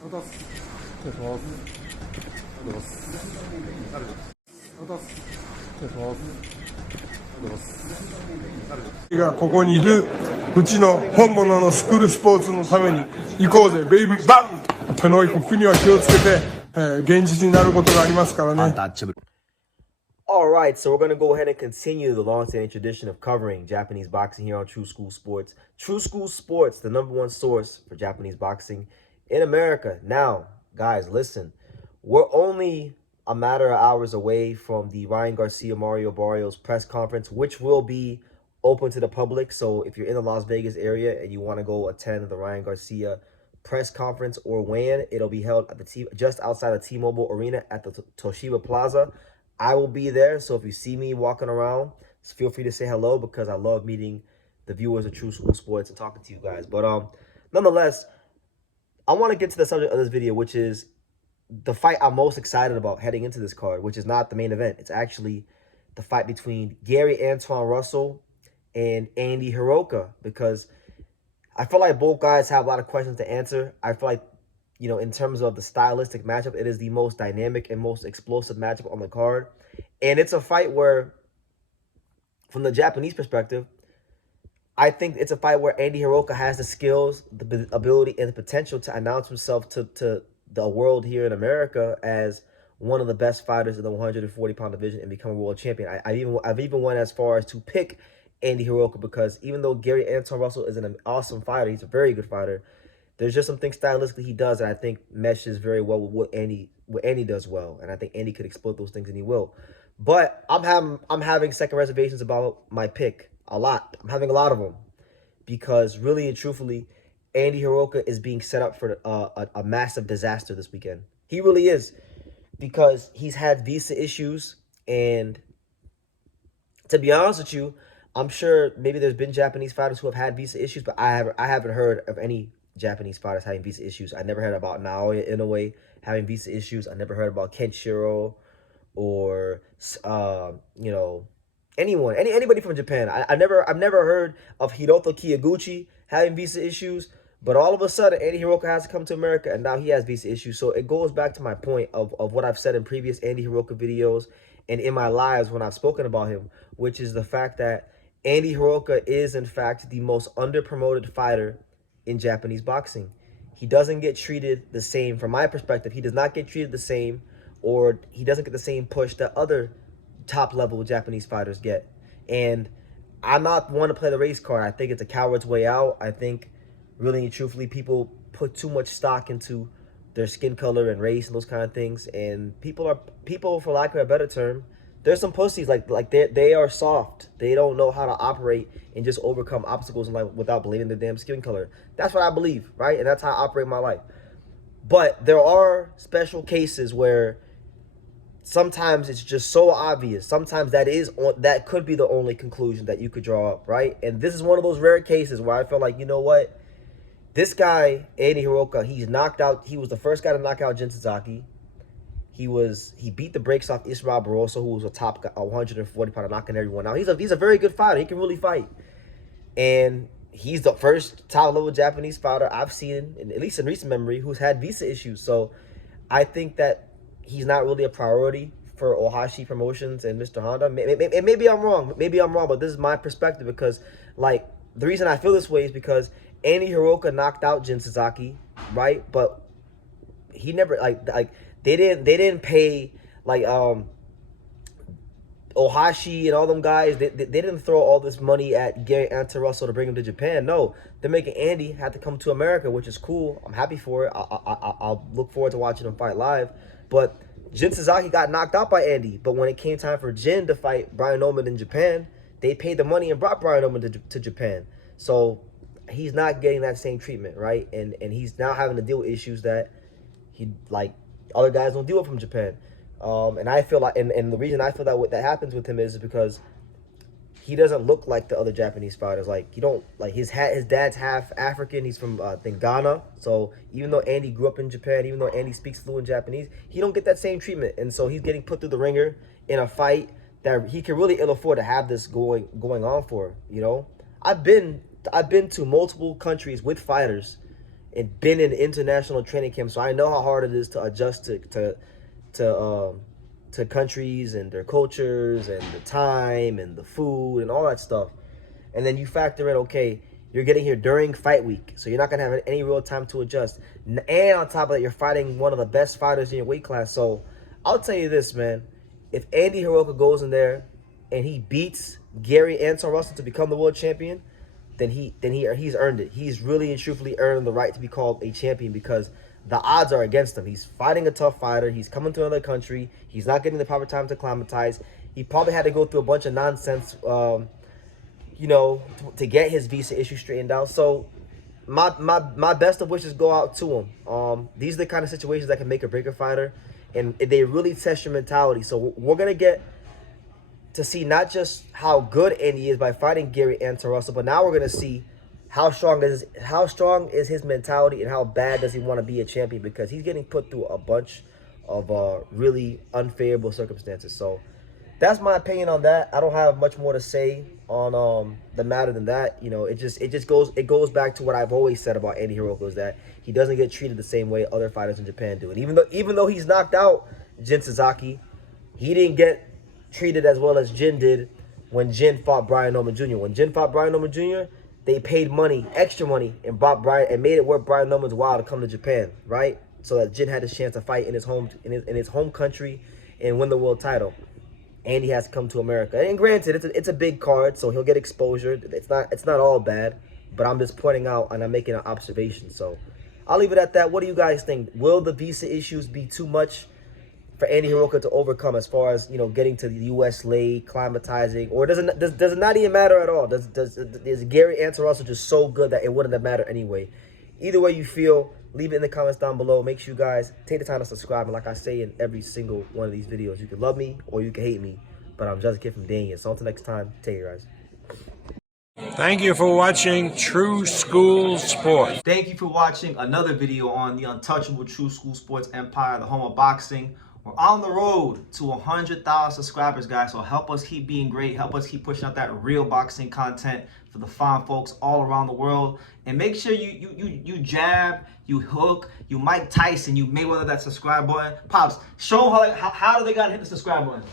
渡す。お願いします。ありがとうございます。渡す。お願いします。ありがとうございます。がここにいるうちの本物のスクールスポーツのために行こうぜベイビーバンこの国は気をつけて、現実になることがありますからね。Alright, so we're going to go ahead and continue the long-standing tradition of covering Japanese boxing here on True School Sports. True School Sports, the #1 source for Japanese boxing in America. Now, guys, listen. We're only a matter of hours away from the Ryan Garcia Mario Barrios press conference, which will be open to the public. So if you're in the Las Vegas area and you want to go attend the Ryan Garcia press conference or weigh-in, it'll be held at the just outside of T-Mobile Arena at the Toshiba Plaza. I will be there, so if you see me walking around, feel free to say hello because I love meeting the viewers of True School Sports and talking to you guys. But nonetheless, I want to get to the subject of this video, which is the fight I'm most excited about heading into this card, which is not the main event. It's actually the fight between Gary Antuanne Russell and Andy Hiraoka, because I feel like both guys have a lot of questions to answer. I feel like, you know, in terms of the stylistic matchup, it is the most dynamic and most explosive matchup on the card. And it's a fight where, from the Japanese perspective, I think it's a fight where Andy Hiraoka has the skills, the ability, and the potential to announce himself to the world here in America as one of the best fighters in the 140-pound division and become a world champion. I've even went as far as to pick Andy Hiraoka because even though Gary Antuanne Russell is an awesome fighter, he's a very good fighter, there's just some things stylistically he does that I think meshes very well with what Andy does well, and I think Andy could exploit those things, and he will. But I'm having second reservations about my pick a lot. I'm having a lot of them because really and truthfully, Andy Hiraoka is being set up for a massive disaster this weekend. He really is, because he's had visa issues, and to be honest with you, I'm sure maybe there's been Japanese fighters who have had visa issues, but I haven't heard of any Japanese fighters having visa issues. I never heard about Naoya Inoue having visa issues. I never heard about Kenshiro or you know, anybody from Japan. I've never heard of Hiroto Kiyoguchi having visa issues. But all of a sudden, Andy Hiraoka has to come to America, and now he has visa issues. So it goes back to my point of what I've said in previous Andy Hiraoka videos and in my lives when I've spoken about him, which is the fact that Andy Hiraoka is, in fact, the most underpromoted fighter in Japanese boxing. He doesn't get treated the same, from my perspective. He does not get treated the same, or he doesn't get the same push that other top-level Japanese fighters get. And I'm not one to play the race card. I think it's a coward's way out. I think, really and truthfully, people put too much stock into their skin color and race and those kind of things. And people, for lack of a better term, there's some pussies like they are soft. They don't know how to operate and just overcome obstacles in life without blaming their damn skin color. That's what I believe, right? And that's how I operate my life. But there are special cases where sometimes it's just so obvious. Sometimes that could be the only conclusion that you could draw up, right? And this is one of those rare cases where I feel like, you know what? This guy, Andy Hiraoka, he's knocked out. He was the first guy to knock out Jin Sasaki. He beat the brakes off Israel Barroso, who was a top 140-pounder, knocking everyone out. He's a very good fighter. He can really fight. And he's the first top-level Japanese fighter I've seen, at least in recent memory, who's had visa issues. So I think that he's not really a priority for Ohashi Promotions and Mr. Honda. Maybe I'm wrong. But this is my perspective because, like, the reason I feel this way is because Andy Hiraoka knocked out Jin Sasaki, right? But he never, they didn't pay, like, Ohashi and all them guys. They didn't throw all this money at Gary Antuanne Russell to bring him to Japan. No, they're making Andy have to come to America, which is cool. I'm happy for it. I'll look forward to watching him fight live. But Jin Sasaki got knocked out by Andy. But when it came time for Jin to fight Brian Noman in Japan, they paid the money and brought Brian Noman to Japan. So he's not getting that same treatment, right? And he's now having to deal with issues that other guys don't deal with from Japan. And I feel like, and the reason I feel that what that happens with him is because he doesn't look like the other Japanese fighters. Like, his dad's half African. He's from I think Ghana. So even though Andy grew up in Japan, even though Andy speaks fluent Japanese, he don't get that same treatment. And so he's getting put through the ringer in a fight that he can really ill afford to have this going on for. You know, I've been to multiple countries with fighters and been in international training camp, so I know how hard it is to adjust to countries and their cultures and the time and the food and all that stuff. And then you factor in, okay, you're getting here during fight week, so you're not going to have any real time to adjust. And on top of that, you're fighting one of the best fighters in your weight class. So I'll tell you this, man. If Andy Hiraoka goes in there and he beats Antuanne Russel to become the world champion, then he's earned it. He's really and truthfully earned the right to be called a champion because the odds are against him. He's fighting a tough fighter. He's coming to another country. He's not getting the proper time to acclimatize. He probably had to go through a bunch of nonsense, to get his visa issue straightened out. So my best of wishes go out to him. These are the kind of situations that can make or break a fighter, and they really test your mentality. So we're going to get to see not just how good Andy is by fighting Antuanne Russel, but now we're going to see how strong is his mentality and how bad does he want to be a champion, because he's getting put through a bunch of really unfavorable circumstances. So that's my opinion on that. I don't have much more to say on the matter than that. It goes back to what I've always said about Andy Hiraoka, is that he doesn't get treated the same way other fighters in Japan do. And even though he's knocked out Jin Sasaki, he didn't get treated as well as Jin did when Jin fought Brian Norman Jr. When Jin fought Brian Norman Jr., they paid extra money, and brought Brian and made it worth Brian Norman's while to come to Japan, right? So that Jin had his chance to fight in his home country and win the world title. And he has to come to America. And granted, it's a big card, so he'll get exposure. It's not all bad, but I'm just pointing out and I'm making an observation. So I'll leave it at that. What do you guys think? Will the visa issues be too much for Andy Hiraoka to overcome, as far as getting to the U.S. late, climatizing, or does it not even is Antuanne Russel just so good that it wouldn't have mattered anyway? Either way you feel, leave it in the comments down below. Make sure you guys take the time to subscribe, and like I say in every single one of these videos, you can love me or you can hate me, but I'm just a kid from Daniel. So until next time, take care, guys. Thank you for watching True School Sports. Thank you for watching another video on the untouchable True School Sports empire, the home of boxing. We're on the road to 100,000 subscribers, guys. So help us keep being great. Help us keep pushing out that real boxing content for the fine folks all around the world. And make sure you jab, you hook, you Mike Tyson, you Mayweather that subscribe button. Pops, show them how do they gotta hit the subscribe button.